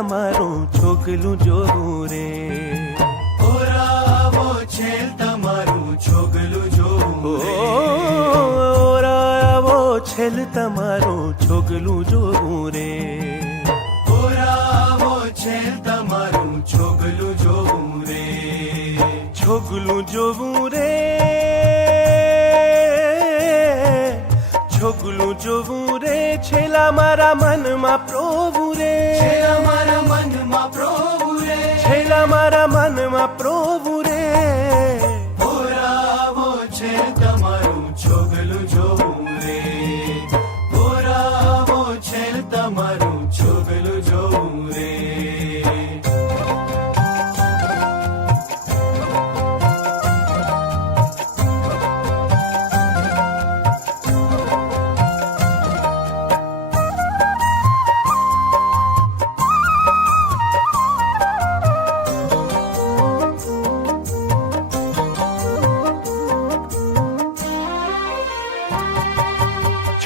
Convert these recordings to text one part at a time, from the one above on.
તમારું છોકલું જોવું રે. ઓરાવો છેલ તમારું છોગલું જોવું રે. ઓરાવો છેલ તમારું છોકલું જોવું રે. ઓરાવો છેલ તમારું છોગલું જોવું રે. છોકલું જોવું રે. છોકલું જોવું રે. છેલા મારા મનમાં પ્રભુ રે. છેલા મારા મનમાં પ્રભુ રે. છેલા મારા મનમાં પ્રભુ રે. ઓરાવો છેલ તમારું છોગલું જોવું રે. ઓરાવો છેલ તમારું છોગલું જોવું રે.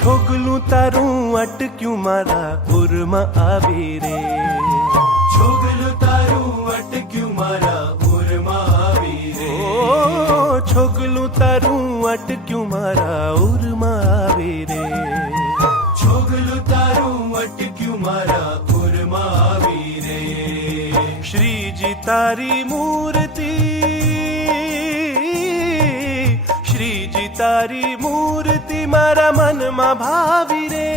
છોકલું તારું અટક્યું મારા ઉરમાં આવી રે. છોગલું તારું અટક્યું મારા ઉરમાં આવી રે. ઓ છોકલું તારું અટક્યું મારા ઉરમાં આવી રે. છોગલું તારું અટક્યું મારા ઉરમાં આવી રે. શ્રીજી તારી મૂર્તિ. શ્રીજી તારી મૂર્તિ મારા મનમાં ભાવી રે.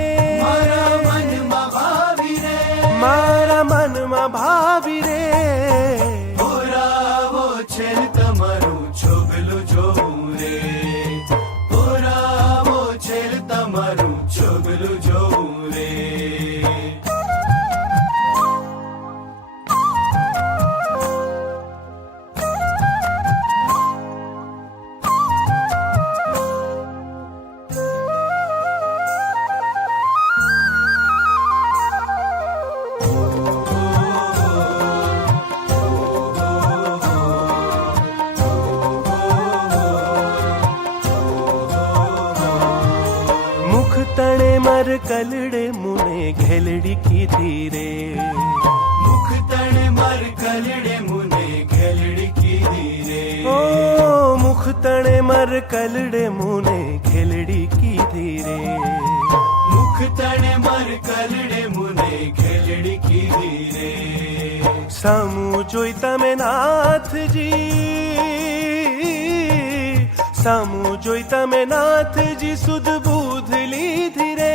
મારા મનમાં ભાવી રે. મારા મનમાં ભાવી રે. ઓરાવો છેલ તમારું છોગલું જોવું રે. ઓરાવો છેલ તમારું છોગલું જોવું રે. મુખ તણે મર કલડે મુને ઘેલડી કીધી રે. મુખ તણે માર કલડે મુને ઘેલડી કીધી રે. ઓ મુખ તણે મર કલડે મુને ઘેલડી કીધી રે. મુખ તણે માર કલડે મુને ઘેલડી કીધી રે. સામું જોઈ તમે નાથજી. સામું જોઈ તમે નાથજી સુધ બુધ લીધી રે.